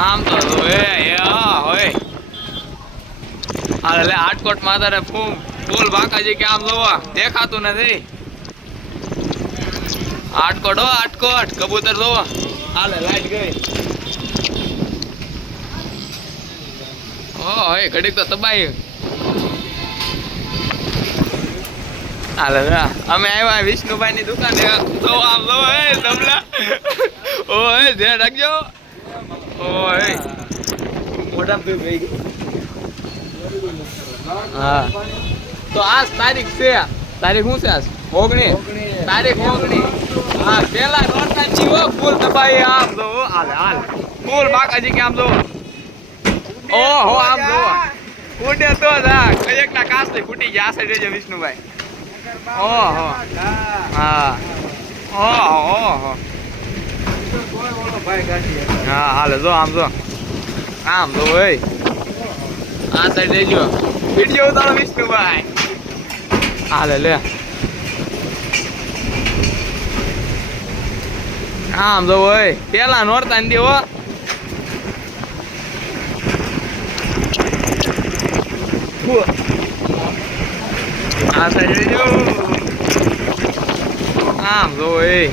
આમ તો હોય હાલે આટકોટ માં તારે ફૂલ બાકાજી કે આમ જોવા દેખાતું નથી. આટકોટ હો આટકોટ કબૂતર જોવા હાલે લાઈટ ગઈ. હોય ઘડીક તો તબાઈ હાલે. અમે આવ્યા વિષ્ણુભાઈ ની દુકાને તો આમ જો તબલા ઓય ધ્યાન રાખજો. ઓય મોઢા તો થઈ ગઈ. હા તો આજ તારીખ છે. તારીખ શું છે આજ? 19 તારીખ 19. હા પેલા નોરતા જીવો ફૂલ દબાઈ આમ જો હાલ ફૂલ બાકાજી કે આમ જો. ઓહો આમ જો ફૂટે તો જા કયેક ના કાસ થી ફૂટી ગયા. આ સાઈડ રહેજો વિષ્ણુભાઈ. ઓહો હા ઓહો હા હાલે જો આમ જો ભાઈ આ સાઈડ રહેજો. વિડીયો ઉતારો વિષ્ણુભાઈ. હાલે લે આમ જો ભાઈ પેલા નોરતા ને દેવો. આ સાઈડ રહેજો આમ જો ભાઈ.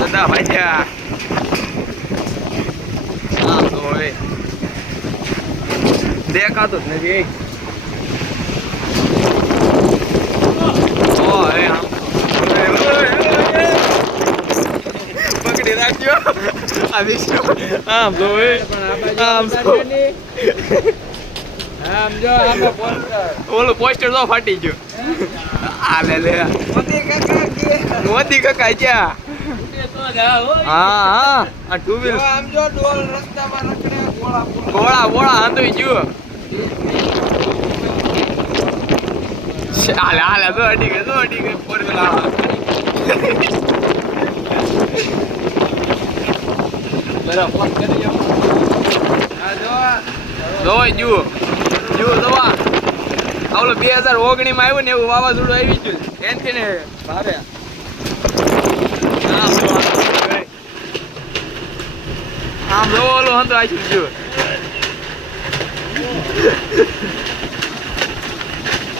દાદા ભાઈ આમ તો હોય દેખાતું જ નથી. પકડી રાખજો આ વિષ્ણુ આમ તો હોય આમ જો ઓલું પોસ્ટર તો ફાટી ગયું. હાલે લે મોદી કાકા ક્યાં? હા આ ટુ વ્હીલ આમ જો ડોલ રસ્તામાં રખડે ગોળા આંધોઈ ગયો. હાલે તો અડી ગયો ફોર વ્હીલ આવા બરાબર ફોન કરી જાવ. આ જો દવા આવલો 2019 માં આવ્યું ને એવું વાવાઝોડું આવી ગયું એનથી ને ભારે. આમ જો ઓલો હતો આશું જો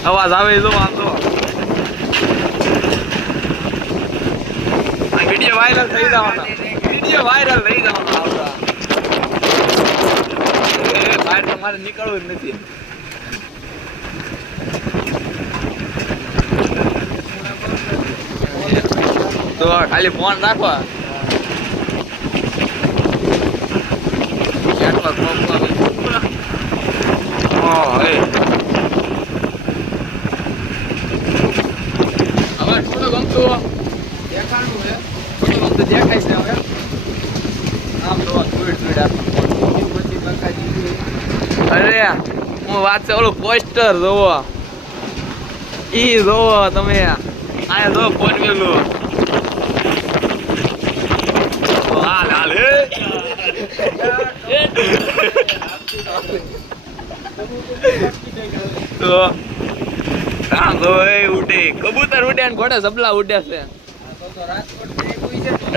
અવાજ આવે જો આમ તો વિડીયો વાયરલ થઈ જવાનો આવતા. બહાર તો મારે નીકળવું જ નથી. તો ખાલી ફોન રાખો. હવે થોડો ગમતું દેખાડવું છે. થોડો ગમતું દેખાય છે હવે આમ તો અરે હું વાત છે ઓલું પોસ્ટર જોવો ઈ જોવો તમે. આ જો ફોન મેલું હાલ તો આમ તો ઉડે કબૂતર ઉડે ને ઘોડે સબલા ઉડે છે.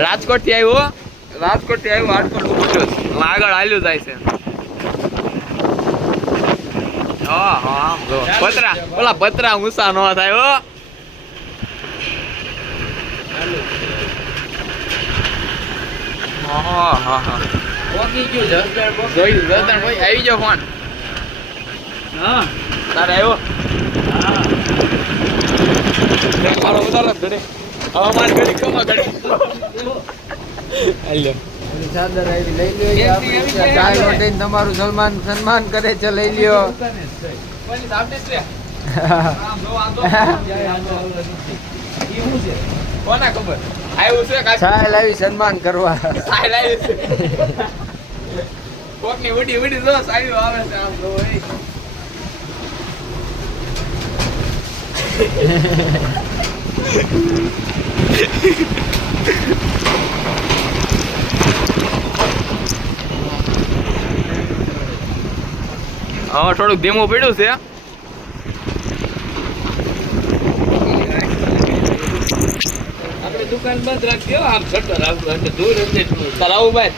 રાજકોટ થી આવ્યો રાજકોટ આગળ હાલ્યું જાય છે. ઓલા પતરા ઊંચા નો થાય હો. આવી જાવ ફોન. તારે આવ્યો તમારું સન્માન કરે છે લઈ લ્યો. કોના ખબર આવ્યું છે સાહેલ આવી સન્માન કરવા. સાહેલ આવ્યું છે કોકની ઉડી જો સાહેલ આવે છે આમ જો હા થોડુંક ધીમું પડ્યું છે દુકાન બંધ રાખજો આમ છટો રાખજો એટલે દૂર એટલે તરાવું ભાઈ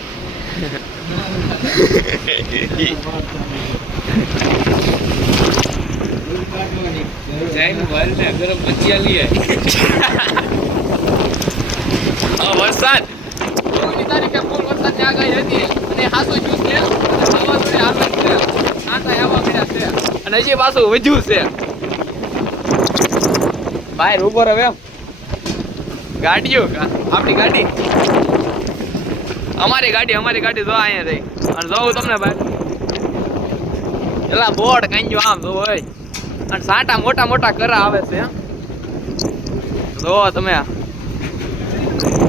જઈને વાલને ગરમ ભજીયા લઈ વરસાદ 16મી તારીખે ફૂલ વરસાદની આગાહી હતી અને હાસો જ્યુસ છે અને વાવાઝોડે આવે છે સાંટા આવવા મળ્યા છે અને હજી પાછું વધ્યું છે બહાર ઉભો રહે એમ ગાડીઓ આપણી ગાડી અમારી ગાડી જો અહીંયા રહી અને જોઉં તમને ભાઈ એલા બોર્ડ કાંજો આમ જો હોય અને સાંટા મોટા મોટા કરા આવે છે જો તમે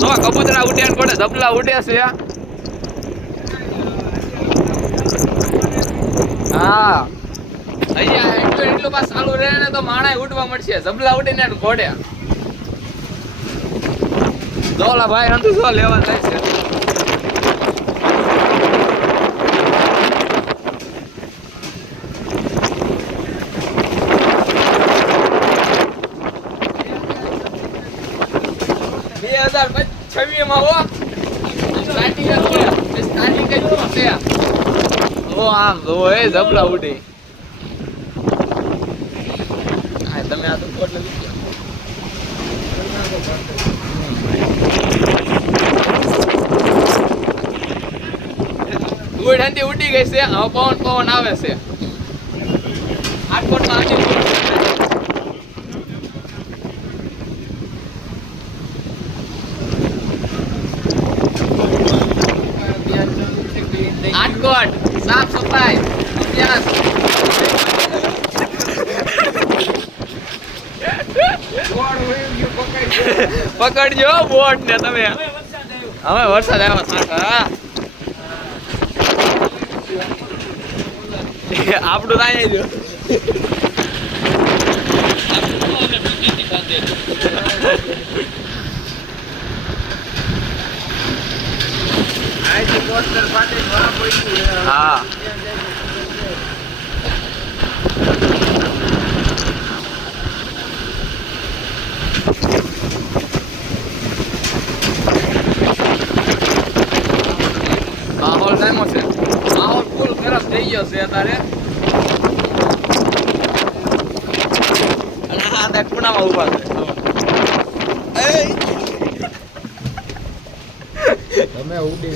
જો કબૂતરા ઉડ્યા ને પડે ધબલા ઉડે છે હા અહીંયા એટલું પાસ ચાલુ રહે ને તો માણાય ઉડવા મળશે ધબલા ઉડીને ઘોડે જોલા ભાઈ અંતુ શું લેવા જાય છે છવ્વીસ માં હો સ્ટાર્ટિંગ જ છે ઓ આમ જો એ ધબલા ઉડી આ તમે આ તો કોટ લઈ ગયો ઉડતી ઉડી ગઈ છે હવે પવન આવે છે આટકોટ માં આટકોટ સાફ સફાઈ અભ્યાસ પકડજો બોટ ને તમે હવે વરસાદ આવ્યો સાંઠા આપણું થાય જો હા માહોલ સામો છે માહોલ ફૂલ ખરાબ થઈ ગયો છે અત્યારે અને આ ખૂણામાં ઉભા છે તમે ઉડી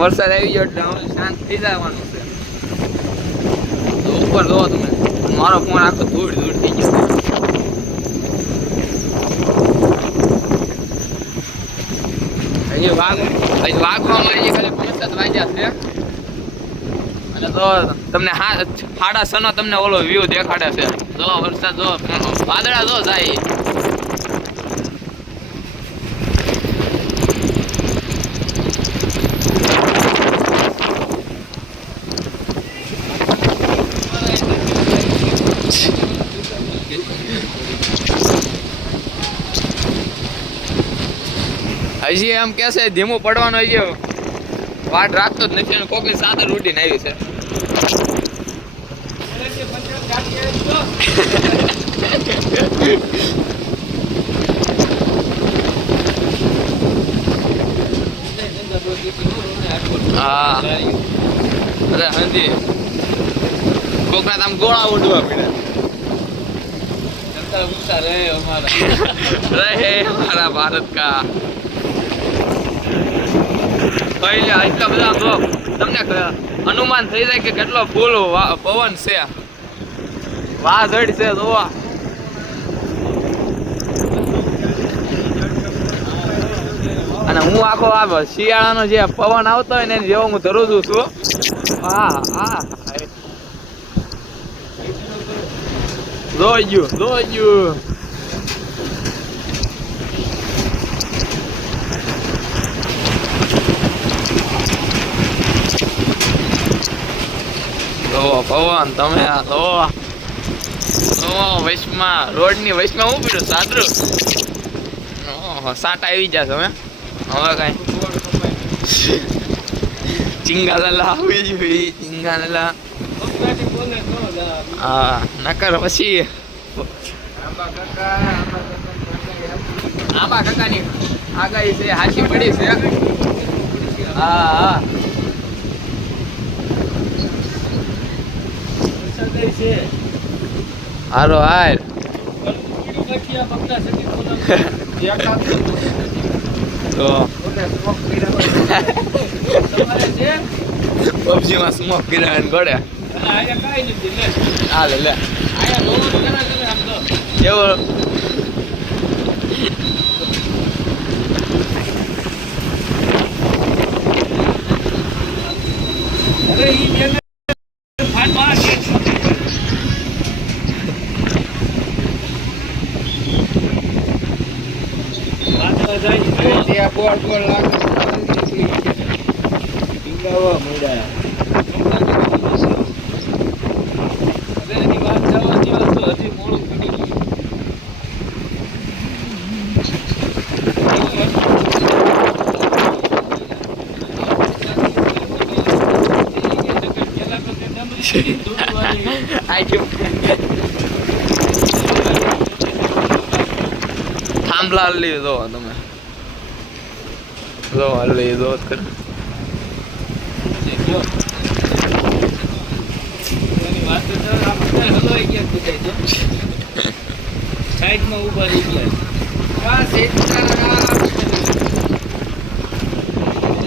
વરસાદ આવી ગયો એટલે હવે શાંત થઈ જવાનું છે તો ઉપર જોવો તમે મારો ફોન આખો ધૂળ થઈ ગયો હજી વાગવામાં હજી ખાલી 5 વાગ્યા છે અને તો તમને 6:30 નો તમને ઓલો વ્યૂ દેખાડે છે જો વરસાદ જો વાદળા જો જાય હજી એમ કે છે ધીમું પડવાનું હજી વાટ રાખતો જ નથી અને કોકની સાથે ઉડીને આવી છે હા અરે હાજી કોકના આમ ગોળા ઉડવા પડ્યા રહે हमारा भारत का पहले आटला બધા જો તમને અનુમાન થઈ જાય કે કેટલો ફૂલ પવન છે વાદળ છે જોવા અને હું આખો આ શિયાળાનો જે પવન આવતો હોય ને જેવો હું ધરું છું હા હા જોયું પવન તમે વૈશમાં રોડની વૈશમાં હું પીડું સાદરું સાટ આવી જશે હવે કઈ ચિંગાલાલા આવી જોઈ ચિંગાલાલા પપ્પાથી બોલે તો જા. હા નકર પછી આંબા કાકાની આગાહી છે હાચી પડી છે હા હા સગાઈ છે. હારો હાલ કીધું બાકી આ પગલા સગી બોલાવે. તો તમારે છે? પબજીમાં સ્મોક કર્યા ગોળે અલા, આયા કાંઈ નથી લે. હાલે લે આયા ધોવાનું કરા કરે આમ તો. કેવો અરે ઈ બેને ફાટ માર કે. વાંચવા જાય છે. ત્યાં બોર્ડ બોર્ડ લાગે ટીંગાવા મળ્યા હવે એની વાત જવાની વાત તો હજી મોડું પડી ગયું. આઈ કેમ થાંભલા લીધો તમે લો લીધો કર સાઈડમાં ઉભા રહી ગયા. આ સીતારામ